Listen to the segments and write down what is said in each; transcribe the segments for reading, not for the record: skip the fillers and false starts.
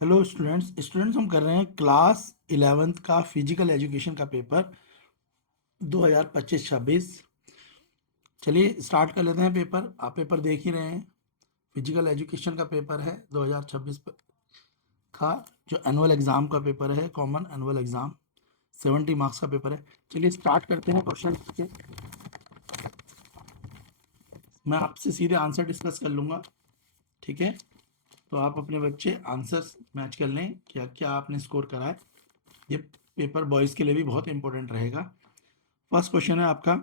Hello students हम कर रहे हैं क्लास 11th का फिजिकल एजुकेशन का पेपर 2025-26। चलिए स्टार्ट कर लेते हैं पेपर। आप पेपर देख ही रहे हैं, फिजिकल एजुकेशन का पेपर है 2026 का, जो एनुअल एग्ज़ाम का पेपर है, कॉमन एनुअल एग्ज़ाम 70 मार्क्स का पेपर है। चलिए स्टार्ट करते हैं क्वेश्चन से। मैं आपसे सीधे आंसर डिस्कस कर लूँगा, ठीक है? तो आप अपने बच्चे आंसर्स मैच कर लें, क्या क्या आपने स्कोर करा है। ये पेपर बॉयज़ के लिए भी बहुत इंपॉर्टेंट रहेगा। फर्स्ट क्वेश्चन है आपका,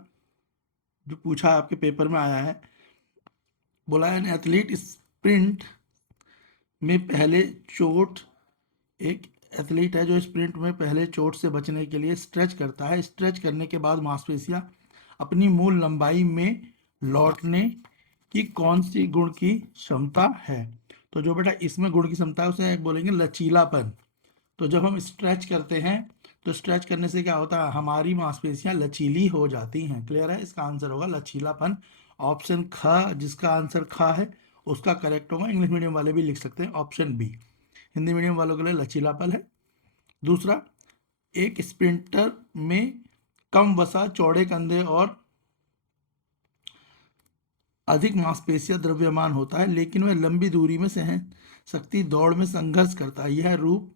जो पूछा है आपके पेपर में आया है। बोला है, एन एथलीट स्प्रिंट में पहले चोट एक एथलीट है जो स्प्रिंट में पहले चोट से बचने के लिए स्ट्रेच करता है। स्ट्रेच करने के बाद मांसपेशियां अपनी मूल लंबाई में लौटने की कौन सी गुण की क्षमता है? तो जो बेटा इसमें गुण की क्षमता है उसे एक बोलेंगे लचीलापन। तो जब हम स्ट्रेच करते हैं तो स्ट्रेच करने से क्या होता है, हमारी मांसपेशियां लचीली हो जाती हैं। क्लियर है? इसका आंसर होगा लचीलापन। ऑप्शन ख, जिसका आंसर ख है उसका करेक्ट होगा। इंग्लिश मीडियम वाले भी लिख सकते हैं ऑप्शन बी। हिंदी मीडियम वालों के लिए लचीलापन है। दूसरा, एक स्प्रिंटर में कम वसा, चौड़े कंधे और अधिक मांसपेशियां द्रव्यमान होता है, लेकिन वह लंबी दूरी में सहन शक्ति दौड़ में संघर्ष करता है। यह रूप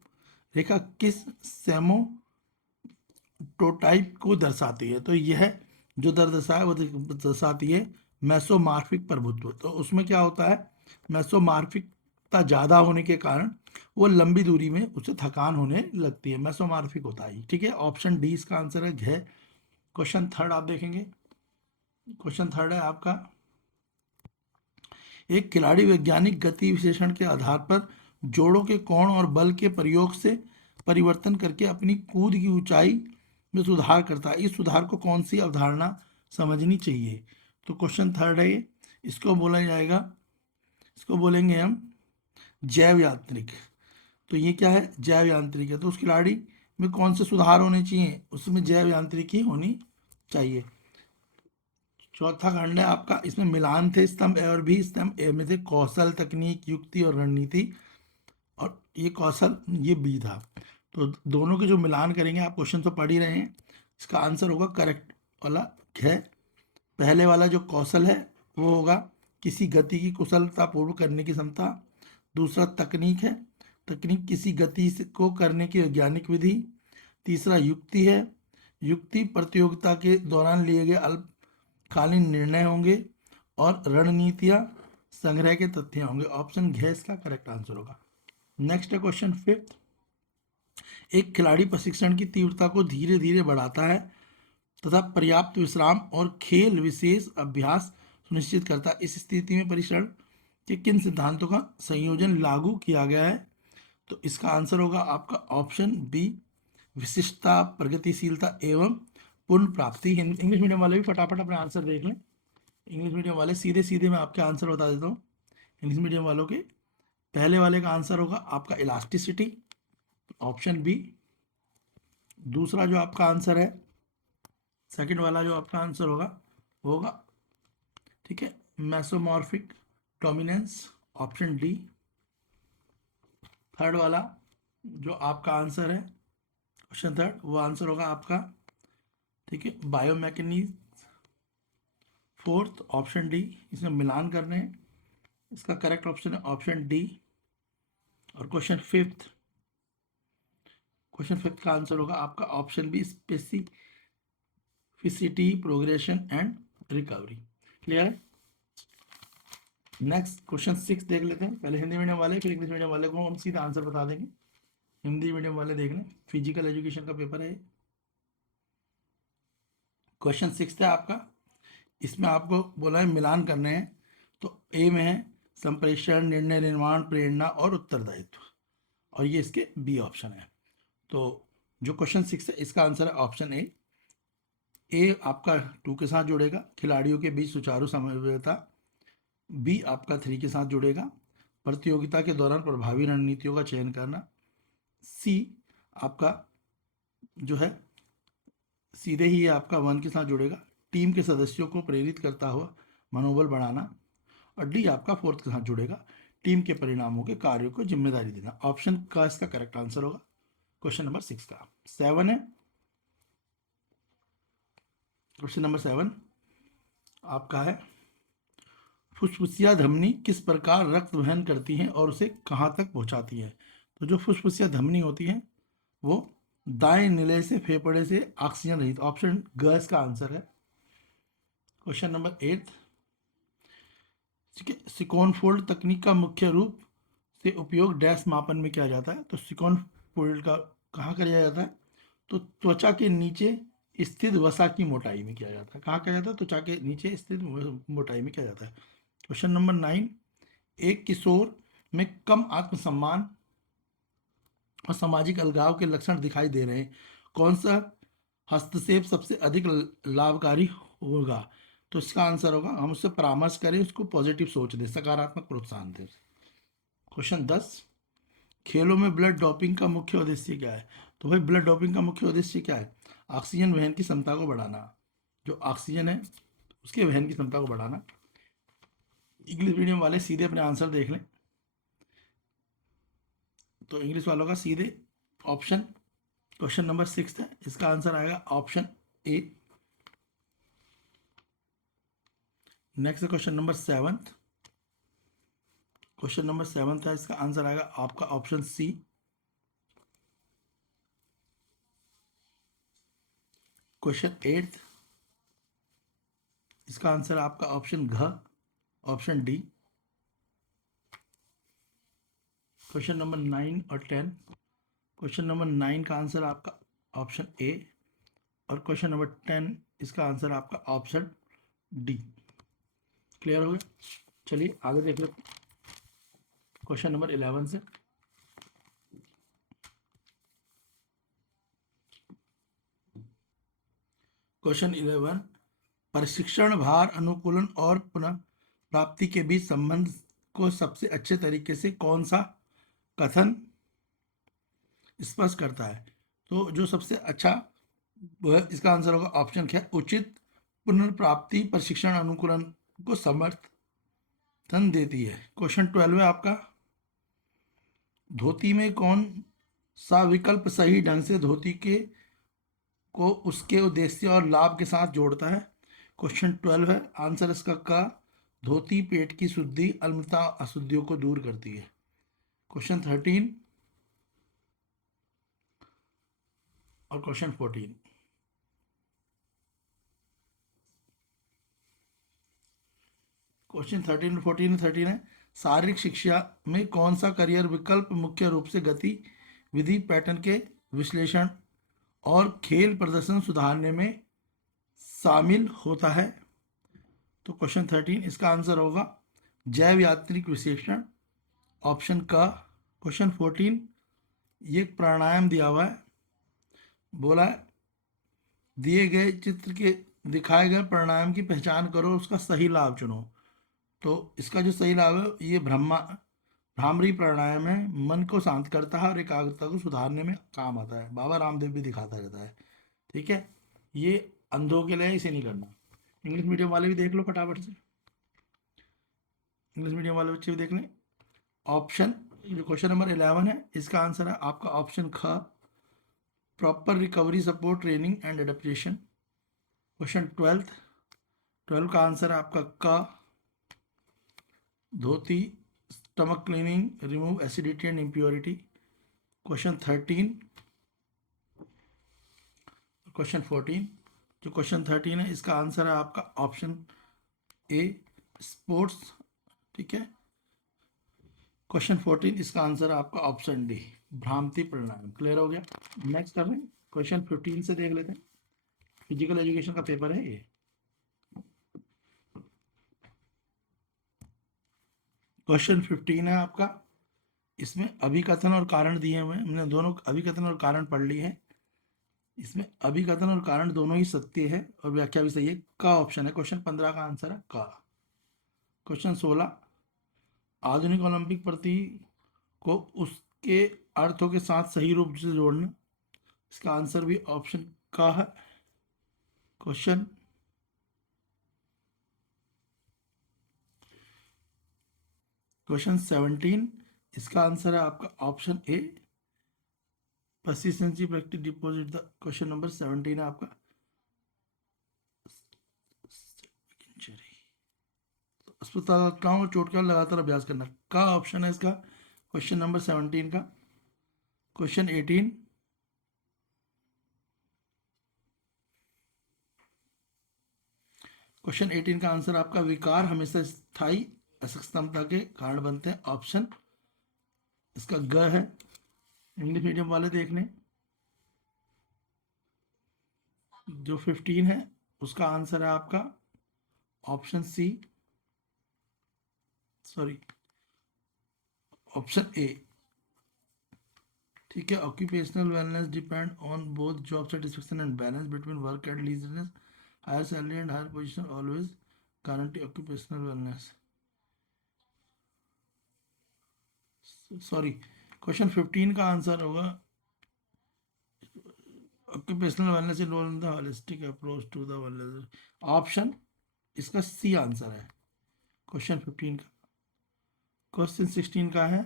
रेखा किस सेमोटोटाइप को दर्शाती है? तो यह जो दर्शा है वो दर्शाती है मेसोमार्फिक प्रभुत्व। तो उसमें क्या होता है, मेसोमार्फिकता ज़्यादा होने के कारण वो लंबी दूरी में उसे थकान होने लगती है, मेसोमार्फिक होता है। ठीक है, ऑप्शन डी इसका आंसर है घ। क्वेश्चन थर्ड आप देखेंगे। क्वेश्चन थर्ड है आपका, एक खिलाड़ी वैज्ञानिक गति विशेषण के आधार पर जोड़ों के कोण और बल के प्रयोग से परिवर्तन करके अपनी कूद की ऊंचाई में सुधार करता है। इस सुधार को कौन सी अवधारणा समझनी चाहिए? तो क्वेश्चन थर्ड है ये, इसको बोला जाएगा, इसको बोलेंगे हम जैव यांत्रिक। तो ये क्या है, जैव यांत्रिक है। तो उस खिलाड़ी में कौन से सुधार होने चाहिए? उसमें जैव यांत्रिकी होनी चाहिए। चौथा खंड है आपका, इसमें मिलान थे स्तंभ ए और बी। स्तंभ ए में थे कौशल, तकनीक, युक्ति और रणनीति, और ये कौशल, ये बी था। तो दोनों के जो मिलान करेंगे, आप क्वेश्चन तो पढ़ ही रहे हैं, इसका आंसर होगा करेक्ट वाला है। पहले वाला जो कौशल है वो होगा किसी गति की कुशलतापूर्वक करने की क्षमता। दूसरा तकनीक है, तकनीक किसी गति को करने की वैज्ञानिक विधि। तीसरा युक्ति है, युक्ति प्रतियोगिता के दौरान लिए गए अल्पकालीन निर्णय होंगे। और रणनीतियाँ संग्रह के तथ्य होंगे। ऑप्शन घ इसका करेक्ट आंसर होगा। नेक्स्ट है क्वेश्चन फिफ्थ, एक खिलाड़ी प्रशिक्षण की तीव्रता को धीरे धीरे बढ़ाता है तथा पर्याप्त विश्राम और खेल विशेष अभ्यास सुनिश्चित करता है। इस स्थिति में परीक्षण के किन सिद्धांतों का संयोजन लागू किया गया है? तो इसका आंसर होगा आपका ऑप्शन बी, विशिष्टता, प्रगतिशीलता एवं पुनः प्राप्ति। इंग्लिश मीडियम वाले भी फटाफट अपने आंसर देख लें। इंग्लिश मीडियम वाले सीधे सीधे मैं आपके आंसर बता देता हूँ। इंग्लिश मीडियम वालों के पहले वाले का आंसर होगा आपका इलास्टिसिटी, ऑप्शन बी। दूसरा जो आपका आंसर है, सेकंड वाला जो आपका आंसर होगा वो होगा, ठीक है, mesomorphic dominance, option D. Third वाला जो आपका आंसर है, क्वेश्चन थर्ड, वो आंसर होगा आपका, ठीक है, बायोमैकेनिक्स। Fourth option D. इसमें मिलान करने हैं, इसका करेक्ट ऑप्शन है ऑप्शन डी। और क्वेश्चन फिफ्थ का आंसर होगा आपका option B, specificity, progression and recovery. Clear है? नेक्स्ट क्वेश्चन सिक्स देख लेते हैं। पहले हिंदी मीडियम वाले, फिर इंग्लिश मीडियम वाले को हम सीधा आंसर बता देंगे। हिंदी मीडियम वाले देख लें, फिजिकल एजुकेशन का पेपर है। क्वेश्चन सिक्स है आपका, इसमें आपको बोला है मिलान करने हैं। तो ए में है संप्रेषण, निर्णय निर्माण, प्रेरणा और उत्तरदायित्व, और ये इसके बी ऑप्शन है। तो जो क्वेश्चन सिक्स है इसका आंसर है ऑप्शन ए। ए आपका टू के साथ जुड़ेगा, खिलाड़ियों के बीच सुचारू समन्वयता। बी आपका थ्री के साथ जुड़ेगा, प्रतियोगिता के दौरान प्रभावी रणनीतियों का चयन करना। सी आपका जो है सीधे ही आपका वन के साथ जुड़ेगा, टीम के सदस्यों को प्रेरित करता हुआ मनोबल बढ़ाना। और डी आपका फोर्थ के साथ जुड़ेगा, टीम के परिणामों के कार्यों को जिम्मेदारी देना। ऑप्शन का इसका करेक्ट आंसर होगा क्वेश्चन नंबर 6 का। 7 है क्वेश्चन नंबर 7 आपका है, फुसफुसिया धमनी किस प्रकार रक्त वहन करती है और उसे कहाँ तक पहुँचाती है। तो जो फुसफुसिया धमनी होती है वो दाएं निलय से फेफड़े से ऑक्सीजन रहित, ऑप्शन ग इसका आंसर है। क्वेश्चन नंबर 8, सिकोन फोल्ड तकनीक का मुख्य रूप से उपयोग डैश मापन में किया जाता है। तो सिकोन फोल्ड का कहाँ किया जाता है, तो त्वचा के नीचे स्थित वसा की मोटाई में किया जाता है। कहाँ किया जाता है, त्वचा के नीचे स्थित मोटाई में किया जाता है। क्वेश्चन नंबर 9, एक किशोर में कम आत्मसम्मान और सामाजिक अलगाव के लक्षण दिखाई दे रहे हैं, कौन सा हस्तक्षेप सबसे अधिक लाभकारी होगा। तो इसका आंसर होगा हम उससे परामर्श करें, उसको पॉजिटिव सोच दें, सकारात्मक प्रोत्साहन दें। क्वेश्चन 10, खेलों में ब्लड डोपिंग का मुख्य उद्देश्य क्या है। तो भाई ब्लड डोपिंग का मुख्य उद्देश्य क्या है, ऑक्सीजन वहन की क्षमता को बढ़ाना, जो ऑक्सीजन है उसके वहन की क्षमता को बढ़ाना। इंग्लिश मीडियम वाले सीधे अपने आंसर देख लें, तो इंग्लिश वालों का सीधे ऑप्शन क्वेश्चन नंबर 6 है, इसका आंसर आएगा option A. Next question number 7, question number 7 है, इसका आंसर आएगा आपका ऑप्शन सी। क्वेश्चन 8, इसका आंसर आपका ऑप्शन घ, ऑप्शन डी। क्वेश्चन नंबर 9 और 10, क्वेश्चन नंबर 9 का आंसर आपका ऑप्शन ए और क्वेश्चन नंबर 10 इसका आंसर आपका ऑप्शन डी। क्लियर हो गया, चलिए आगे देख लेते हैं क्वेश्चन नंबर 11 से। क्वेश्चन 11, प्रशिक्षण भार अनुकूलन और पुनः प्राप्ति के बीच संबंध को सबसे अच्छे तरीके से कौन सा कथन स्पष्ट करता है। तो जो सबसे अच्छा वह इसका आंसर होगा ऑप्शन क्या, उचित पुनर्प्राप्ति प्रशिक्षण अनुकूलन को समर्थन देती है। क्वेश्चन 12 है आपका, धोती में कौन सा विकल्प सही ढंग से धोती के को उसके उद्देश्य और लाभ के साथ जोड़ता है। क्वेश्चन 12 है, आंसर इसका का, धोती पेट की शुद्धि अम्लता अशुद्धियों को दूर करती है। क्वेश्चन 13 और क्वेश्चन 14, क्वेश्चन 13 है, शारीरिक शिक्षा में कौन सा करियर विकल्प मुख्य रूप से गतिविधि पैटर्न के विश्लेषण और खेल प्रदर्शन सुधारने में शामिल होता है। तो क्वेश्चन 13 इसका आंसर होगा जैव यांत्रिक विश्लेषण, ऑप्शन का। क्वेश्चन 14, ये एक प्राणायाम दिया हुआ है, बोला है दिए गए चित्र के दिखाए गए प्राणायाम की पहचान करो, उसका सही लाभ चुनो। तो इसका जो सही लाभ है ये भ्रामरी प्राणायाम है, मन को शांत करता है और एकाग्रता को सुधारने में काम आता है। बाबा रामदेव भी दिखाता रहता है, ठीक है। ये अंधों के लिए है, इसे नहीं करना। इंग्लिश मीडियम वाले भी देख लो फटाफट से, इंग्लिश मीडियम वाले बच्चे भी देख लें। ऑप्शन जो क्वेश्चन नंबर 11 है इसका आंसर है आपका ऑप्शन ख, proper recovery support training and adaptation. Question 12 का आंसर है आपका क, dhoti stomach cleaning remove acidity and impurity. Question 13, question 14, जो क्वेश्चन 13 है इसका आंसर है आपका ऑप्शन ए, स्पोर्ट्स, ठीक है। क्वेश्चन 14 इसका आंसर है आपका ऑप्शन डी, भ्रांति प्राणायाम। क्लियर हो गया, नेक्स्ट कर रहे हैं क्वेश्चन 15 से देख लेते हैं, फिजिकल एजुकेशन का पेपर है ये। क्वेश्चन 15 है आपका, इसमें अभिकथन और कारण दिए हुए हैं, हमने दोनों अभिकथन और कारण पढ़ लिए हैं। इसमें अभिकथन और कारण दोनों ही सत्य है और व्याख्या भी सही है, का ऑप्शन है। क्वेश्चन 15 का आंसर है का। क्वेश्चन 16, आधुनिक ओलंपिक प्रतीक को उसके अर्थों के साथ सही रूप से जोड़ना, इसका आंसर भी ऑप्शन का है। क्वेश्चन क्वेश्चन 17, इसका आंसर है आपका option A, persistency practice deposit the, question number 17 है आपका। अस्पतालों में चोट का लगातार अभ्यास करना का ऑप्शन है इसका क्वेश्चन नंबर 17 का। क्वेश्चन 18, क्वेश्चन 18 का आंसर आपका विकार हमेशा स्थायी असक्षमता के कारण बनते हैं, ऑप्शन इसका ग है। इंग्लिश मीडियम वाले देख लें। जो 15 है उसका आंसर है आपका option C, sorry option A. ठीक है, occupational wellness depend on both job satisfaction and balance between work and leisureness, higher salary and higher position always guarantee occupational wellness. Sorry, question 15 का आंसर होगा occupational wellness involve in the holistic approach to the wellness, option इसका C answer है question 15 का। Question 16 का है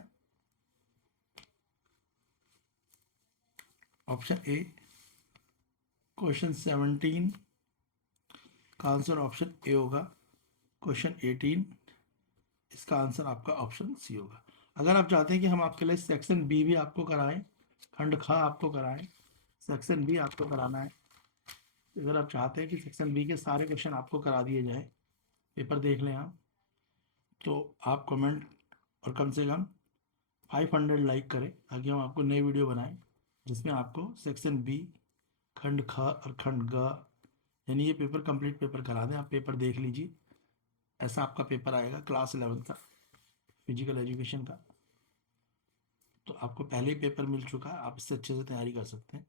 option A. Question 17 का answer option A होगा। Question 18, इसका आंसर आपका ऑप्शन सी होगा। अगर आप चाहते हैं कि हम आपके लिए सेक्शन बी भी आपको कराएं, खंड ख आपको कराएं, सेक्शन बी आपको कराना है, अगर आप चाहते हैं कि सेक्शन बी के सारे क्वेश्चन आपको करा दिए जाए, पेपर देख लें आप, तो आप कमेंट और कम से कम 500 लाइक करें ताकि हम आपको नई वीडियो बनाएं जिसमें आपको सेक्शन बी, खंड ख और खंड ग, यानी ये पेपर कंप्लीट पेपर करा दें। आप पेपर देख लीजिए, ऐसा आपका पेपर आएगा क्लास 11 का फिजिकल एजुकेशन का। तो आपको पहले ही पेपर मिल चुका है, आप इससे अच्छे से तैयारी कर सकते हैं।